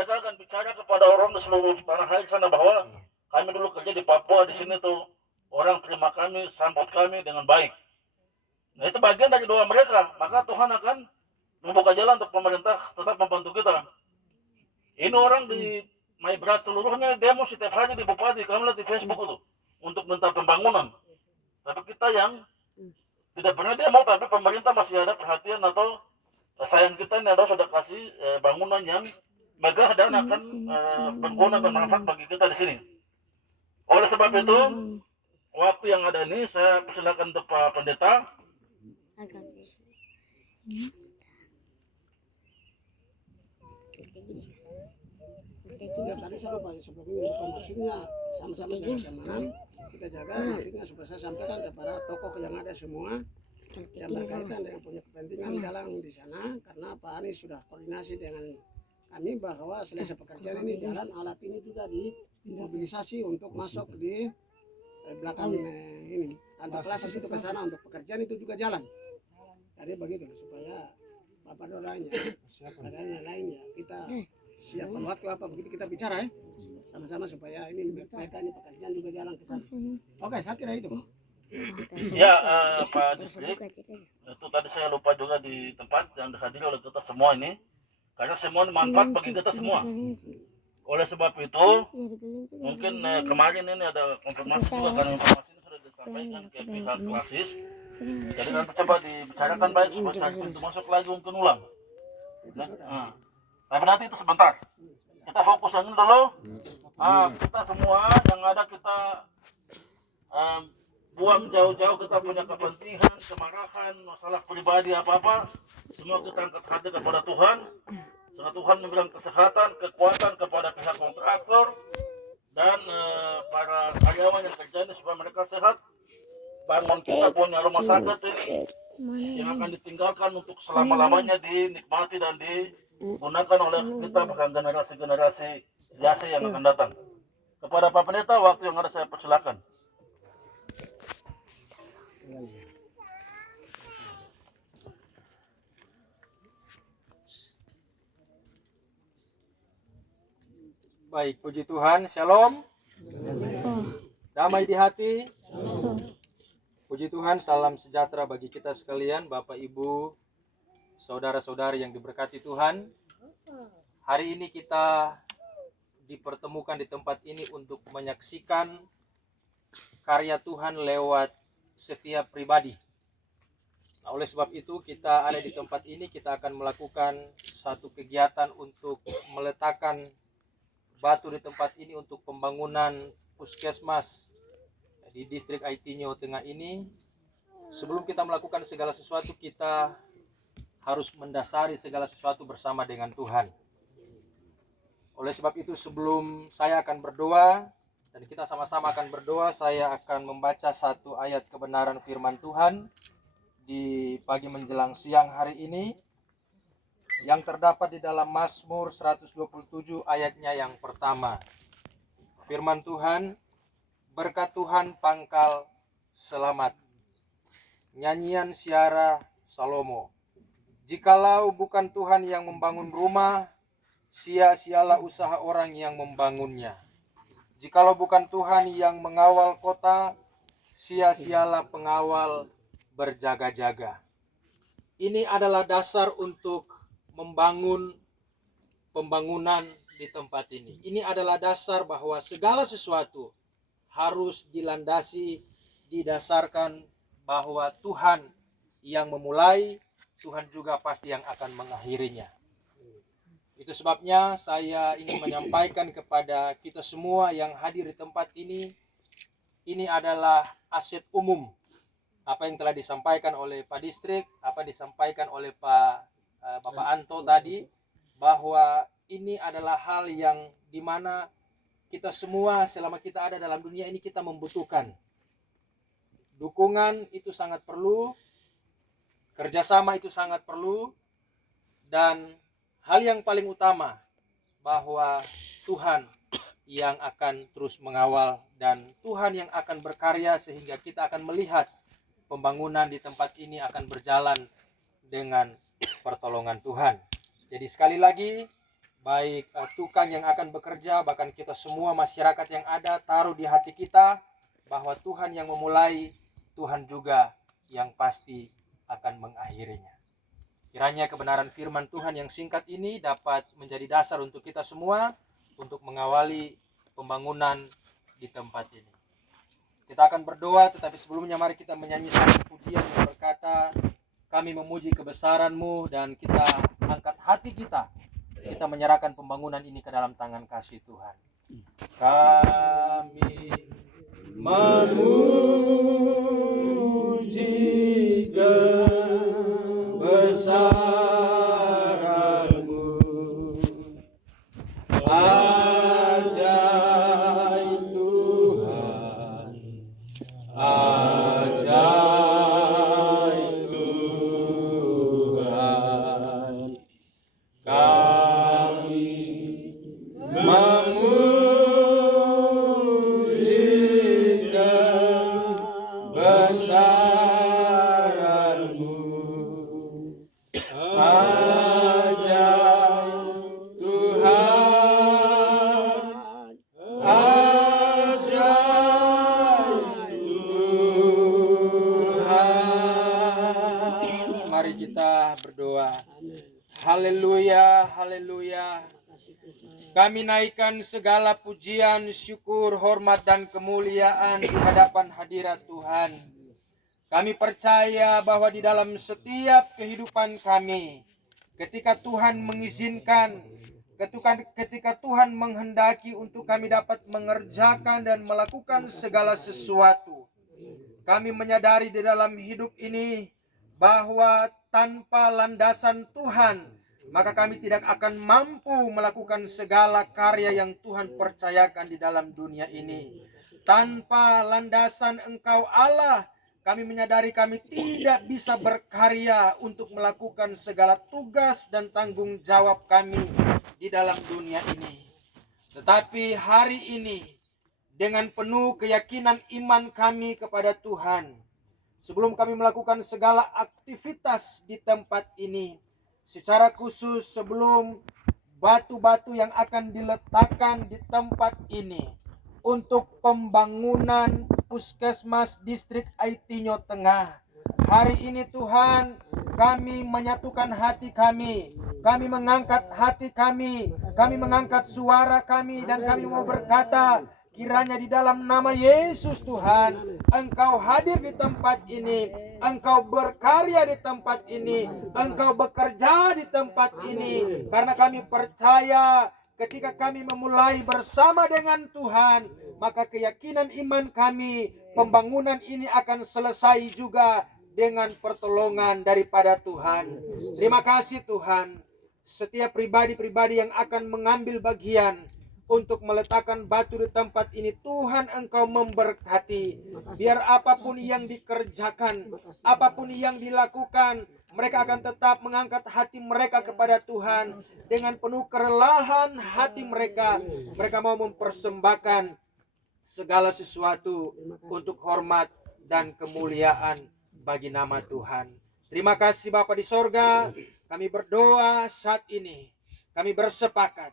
mereka akan bicara kepada orang di seluruh tanah air sana bahwa kami dulu kerja di Papua, di sini tuh orang terima kami, sambut kami dengan baik. Nah itu bagian dari doa mereka, maka Tuhan akan membuka jalan untuk pemerintah tetap membantu kita. Ini orang di Maibrat seluruhnya demo setiap hari di Bupati, kami lihat di Facebook itu untuk minta pembangunan. Tapi kita yang tidak pernah demo, tapi pemerintah masih ada perhatian atau sayang kita ini adalah sudah kasih bangunan yang megah dan akan berguna dan bermanfaat bagi kita di sini. Oleh sebab itu, waktu yang ada ini saya persilakan untuk Pak Pendeta. Ya tadi saya lupa sebelumnya maksudnya sama-sama jaga keamanan, kita jaga maksudnya supaya saya sampaikan kepada tokoh yang ada semua yang berkaitan dengan punya kepentingan jalan di sana, karena Pak Anies sudah koordinasi dengan kami bahwa selesai pekerjaan ini jalan alat ini juga dimobilisasi untuk masuk di belakang ini kantor kelas itu ke sana untuk pekerjaan itu juga jalan. Jadi begitu supaya Bapak doanya adanya lainnya kita siapkan waktu apa begitu kita bicara ya sama-sama supaya ini mereka ini pekerjaan juga jalan ke sana. Oke, saya kira itu. Ya, Pak Distrik, itu tadi saya lupa juga di tempat yang dihadiri oleh kita semua ini, karena semua ini manfaat bagi kita semua. Oleh sebab itu, mungkin kemarin ini ada konfirmasi juga karena informasi ini sudah disampaikan ke pihak klasis. Jadi nanti coba dibicarakan baik supaya saat itu masuk lagi mungkin ulang. Nah, tapi nanti itu sebentar. Kita fokus yang ini dulu. Kita semua yang ada kita buang jauh-jauh kita punya kepentingan, kemarahan, masalah pribadi apa-apa. Semua kita angkat hati kepada Tuhan. Karena Tuhan memberikan kesehatan, kekuatan kepada pihak kontraktor dan para karyawan yang kerja ini supaya mereka sehat. Bangun kita punya rumah sakit ini yang akan ditinggalkan untuk selama-lamanya dinikmati dan digunakan oleh kita bahkan generasi-generasi jasa yang akan datang. Kepada Pak Pendeta, waktu yang ada saya persilakan. Baik, puji Tuhan, shalom. Damai di hati. Puji Tuhan, salam sejahtera bagi kita sekalian, Bapak Ibu, saudara-saudari yang diberkati Tuhan. Hari ini kita dipertemukan di tempat ini untuk menyaksikan karya Tuhan lewat setiap pribadi. Nah, oleh sebab itu kita ada di tempat ini, kita akan melakukan satu kegiatan untuk meletakkan batu di tempat ini untuk pembangunan puskesmas di distrik Aitinyo Tengah ini. Sebelum kita melakukan segala sesuatu, kita harus mendasari segala sesuatu bersama dengan Tuhan. Oleh sebab itu sebelum saya akan berdoa dan kita sama-sama akan berdoa, saya akan membaca satu ayat kebenaran firman Tuhan di pagi menjelang siang hari ini yang terdapat di dalam Mazmur 127 ayatnya yang pertama. Firman Tuhan, berkat Tuhan pangkal selamat. Nyanyian Syara Salomo. Jikalau bukan Tuhan yang membangun rumah, sia-sialah usaha orang yang membangunnya. Jikalau bukan Tuhan yang mengawal kota, sia-sialah pengawal berjaga-jaga. Ini adalah dasar untuk membangun pembangunan di tempat ini. Ini adalah dasar bahwa segala sesuatu harus dilandasi, didasarkan bahwa Tuhan yang memulai, Tuhan juga pasti yang akan mengakhirinya. Itu sebabnya saya ingin menyampaikan kepada kita semua yang hadir di tempat ini adalah aset umum. Apa yang telah disampaikan oleh Pak Distrik, apa disampaikan oleh Bapak Anto tadi, bahwa ini adalah hal yang dimana kita semua selama kita ada dalam dunia ini kita membutuhkan. Dukungan itu sangat perlu, kerjasama itu sangat perlu, dan hal yang paling utama bahwa Tuhan yang akan terus mengawal dan Tuhan yang akan berkarya sehingga kita akan melihat pembangunan di tempat ini akan berjalan dengan pertolongan Tuhan. Jadi sekali lagi baik tukang yang akan bekerja, bahkan kita semua masyarakat yang ada, taruh di hati kita bahwa Tuhan yang memulai, Tuhan juga yang pasti akan mengakhirinya. Kiranya kebenaran firman Tuhan yang singkat ini dapat menjadi dasar untuk kita semua untuk mengawali pembangunan di tempat ini. Kita akan berdoa, tetapi sebelumnya mari kita menyanyi satu pujian yang berkata, kami memuji kebesaran-Mu, dan kita angkat hati kita. Kita menyerahkan pembangunan ini ke dalam tangan kasih Tuhan. Kami memuji kebesaran-Mu, ajaib Tuhan, ajaib Tuhan. Kami memuji kebesaran-Mu, ajaib Tuhan, ajaib Tuhan. Mari kita berdoa. Haleluya, haleluya. Kami naikkan segala pujian, syukur, hormat, dan kemuliaan di hadapan hadirat Tuhan. Kami percaya bahwa di dalam setiap kehidupan kami, ketika Tuhan mengizinkan, ketika Tuhan menghendaki untuk kami dapat mengerjakan dan melakukan segala sesuatu, kami menyadari di dalam hidup ini bahwa tanpa landasan Tuhan, maka kami tidak akan mampu melakukan segala karya yang Tuhan percayakan di dalam dunia ini. Tanpa landasan Engkau Allah, kami menyadari kami tidak bisa berkarya untuk melakukan segala tugas dan tanggung jawab kami di dalam dunia ini. Tetapi hari ini, dengan penuh keyakinan iman kami kepada Tuhan, sebelum kami melakukan segala aktivitas di tempat ini, secara khusus sebelum batu-batu yang akan diletakkan di tempat ini untuk pembangunan Puskesmas Distrik Aitinyo Tengah, hari ini Tuhan, kami menyatukan hati kami mengangkat hati kami mengangkat suara kami, dan kami mau berkata, kiranya di dalam nama Yesus Tuhan, Engkau hadir di tempat ini, Engkau berkarya di tempat ini, Engkau bekerja di tempat ini. Karena kami percaya ketika kami memulai bersama dengan Tuhan, maka keyakinan iman kami, pembangunan ini akan selesai juga dengan pertolongan daripada Tuhan. Terima kasih Tuhan. Setiap pribadi-pribadi yang akan mengambil bagian untuk meletakkan batu di tempat ini, Tuhan Engkau memberkati. Biar apapun yang dikerjakan, apapun yang dilakukan, mereka akan tetap mengangkat hati mereka kepada Tuhan. Dengan penuh kerelahan hati mereka, mereka mau mempersembahkan segala sesuatu untuk hormat dan kemuliaan bagi nama Tuhan. Terima kasih Bapa di sorga. Kami berdoa saat ini, kami bersepakat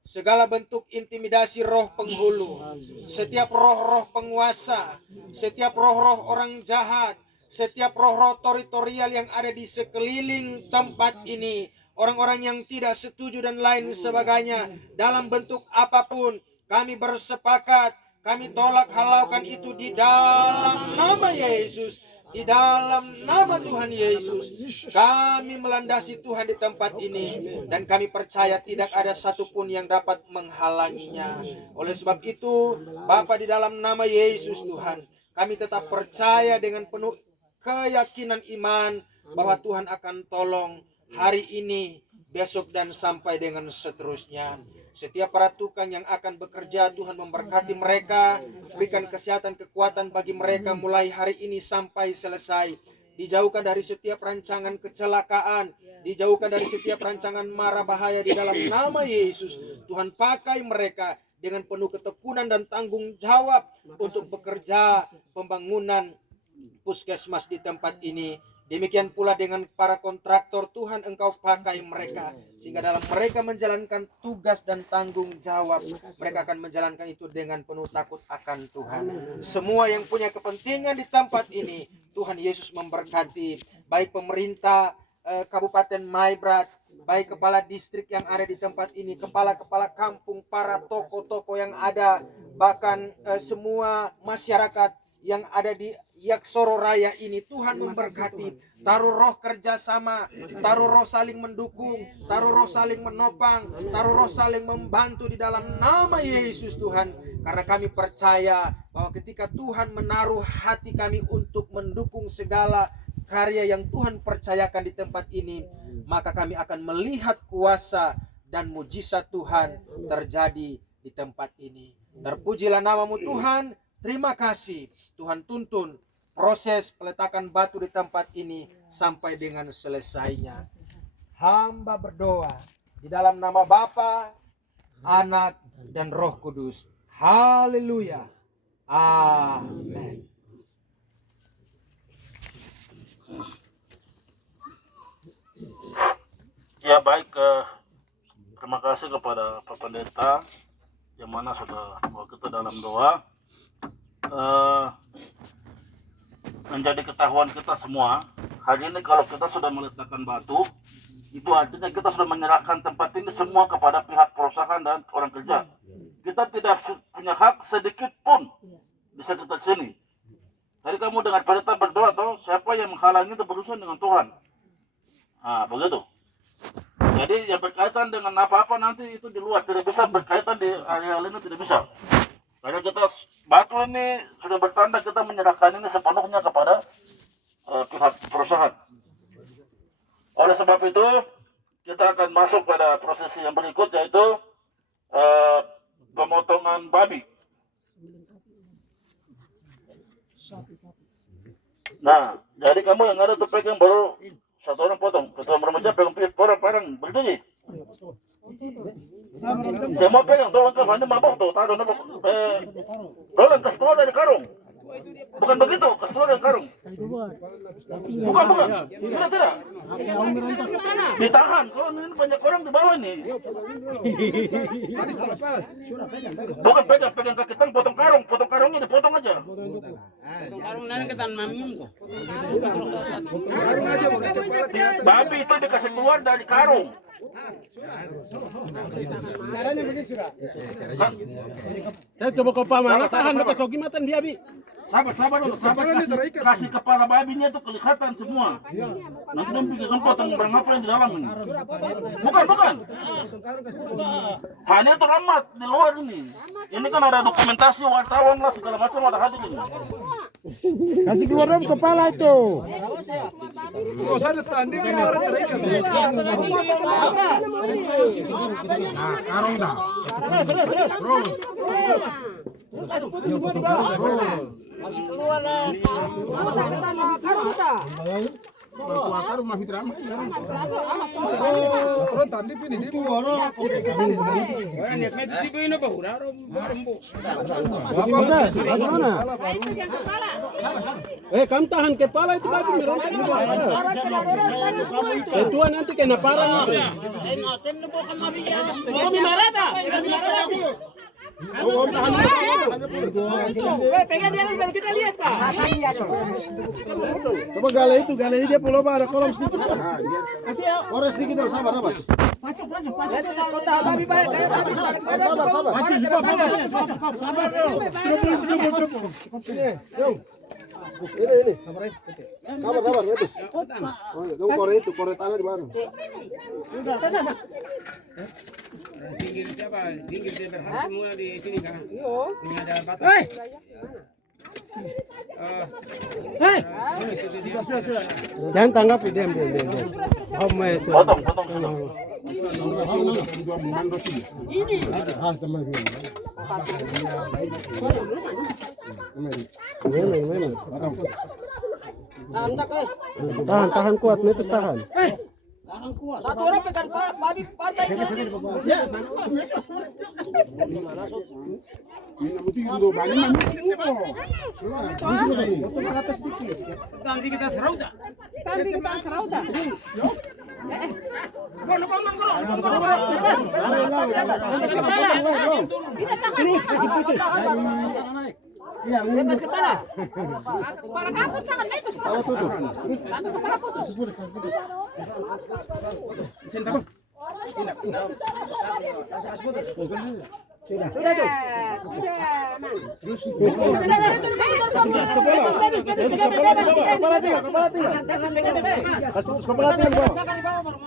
segala bentuk intimidasi roh penghulu, setiap roh-roh penguasa, setiap roh-roh orang jahat, setiap roh-roh teritorial yang ada di sekeliling tempat ini, orang-orang yang tidak setuju dan lain sebagainya, dalam bentuk apapun, kami bersepakat, kami tolak halaukan itu di dalam nama Yesus. Di dalam nama Tuhan Yesus, kami melandasi Tuhan di tempat ini, dan kami percaya tidak ada satupun yang dapat menghalanginya. Oleh sebab itu, Bapa, di dalam nama Yesus Tuhan, kami tetap percaya dengan penuh keyakinan iman bahwa Tuhan akan tolong hari ini, besok, dan sampai dengan seterusnya. Setiap para tukang yang akan bekerja, Tuhan memberkati mereka, berikan kesehatan, kekuatan bagi mereka mulai hari ini sampai selesai. Dijauhkan dari setiap rancangan kecelakaan, dijauhkan dari setiap rancangan mara bahaya di dalam nama Yesus. Tuhan pakai mereka dengan penuh ketekunan dan tanggung jawab untuk bekerja pembangunan puskesmas di tempat ini. Demikian pula dengan para kontraktor, Tuhan Engkau pakai mereka, sehingga dalam mereka menjalankan tugas dan tanggung jawab, mereka akan menjalankan itu dengan penuh takut akan Tuhan. Semua yang punya kepentingan di tempat ini, Tuhan Yesus memberkati, baik pemerintah Kabupaten Maibrat, baik kepala distrik yang ada di tempat ini, kepala-kepala kampung, para toko-toko yang ada, bahkan semua masyarakat yang ada di Yaksoro Raya ini, Tuhan memberkati. Taruh roh kerjasama, taruh roh saling mendukung, taruh roh saling menopang, taruh roh saling membantu di dalam nama Yesus Tuhan. Karena kami percaya bahwa ketika Tuhan menaruh hati kami untuk mendukung segala karya yang Tuhan percayakan di tempat ini, maka kami akan melihat kuasa dan mujizat Tuhan terjadi di tempat ini. Terpujilah namamu Tuhan. Terima kasih Tuhan, tuntun proses peletakan batu di tempat ini sampai dengan selesainya. Hamba berdoa di dalam nama Bapa, Anak, dan Roh Kudus. Haleluya. Amin. Ya baik, terima kasih kepada Pak Pendeta yang mana sudah bawa kita dalam doa. Menjadi ketahuan kita semua, hari ini kalau kita sudah meletakkan batu, itu artinya kita sudah menyerahkan tempat ini semua kepada pihak perusahaan dan orang kerja. Kita tidak punya hak sedikit pun bisa kita sini. Tadi kamu dengar pendeta berdoa, atau siapa yang menghalangi itu berurusan dengan Tuhan. Nah, begitu. Jadi yang berkaitan dengan apa-apa nanti itu di luar, tidak bisa berkaitan di area lain, tidak bisa. Karena kita batu ini sudah bertanda kita menyerahkan ini sepenuhnya kepada pihak perusahaan. Oleh sebab itu kita akan masuk pada prosesi yang berikut, yaitu pemotongan babi. Nah, jadi kamu yang ada tuh pegang baru satu orang potong, ketua remaja pegang parang berdiri. Semua pegang, tolong ke mana mabok tuh, taruh nabok. Tolong kasih keluar dari karung. Bukan begitu, kasih keluar dari karung. Bukan. Tidak. Ditahan, kalau ini banyak orang di bawah nih. Bukan pegang kaki tang, potong karungnya dipotong aja. Potong karung nanti kita mamim kok. Babi itu dikasih keluar dari karung. Caranya begitu sudah. Saya coba kau pamanah tahan bekas sogi matan biabi. Sabar dulu. Kasih kepala babinya itu kelihatan semua. Nanti dia pikirkan potong barang apa yang di dalam ini. Bukan. Hanya teramat di luar ini. Ini kan ada dokumentasi wartawan lah segala macam ada hadir ini. Kasih keluar dong kepala itu. Oh, saya tanding ini orang terikat. Nah, karung dah. Terus. Kasih keluar karung dah. Akar rumah Fitra. Terus tanding ini di bawah. Kamu tahan kepala itu babi merontak di bawah. Tuan nanti kena parang itu. Om tahan pegang dia biar kita lihat kak. Coba gale dia pulau ada kolom sedikit. Kasih ya. Kores sedikit sabar. Masuk. Kota babi baik kayak babi. Sabar. Sabar dong. Cukup. Ini. Sabar betul. Kamu kore tanah di mana? Singgir siapa? Singgir dia berhak semua di sini kan? Ini ada batas. Sudah. Jangan tanggapi diam. Potong. Tahan kuat, netes tahan. Satu orang pegang babi pantai. Tangki kita serauta. Kepala tinggal.